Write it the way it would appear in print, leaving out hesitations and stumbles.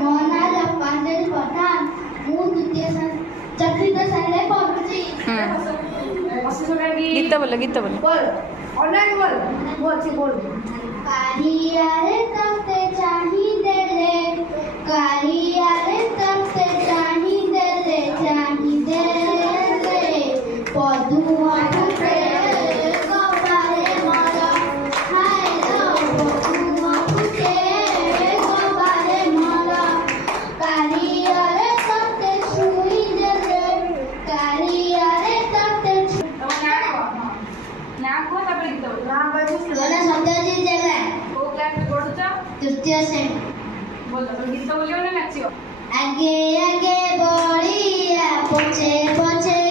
ମୋ ନାଁ ଜପାଞ୍ଜଳି ପ୍ରଧାନ। ମୁଁ ଚତୁର୍ଥ ଶ୍ରେଣୀରେ ପଢୁଛି। ଗୀତ ବୋଲ ଗୀତ ବୋଲ। କାଳିଆରେ ତତେ ଚାହିଁଦେଲେ, କାଳିଆରେ ତତେ ଚାହିଁଦେଲେ, ଚାହିଁଦେଲେ ପଦୁଆ ଫୁଟେ କବାରେ ମୋର, ହାୟ ପଦୁଆ ଫୁଟେ କବାରେ ମୋର। କାଳିଆରେ ତତେ ଛୁଇଁଦେଲେ, କାଳିଆରେ ତତେ ସତ୍ୟଜିତ ଜେନା। ତୃତୀୟ ଶ୍ରେଣୀ। ଆଗେ ଆଗେ ବଳିଆ ପଛେ ପଛେ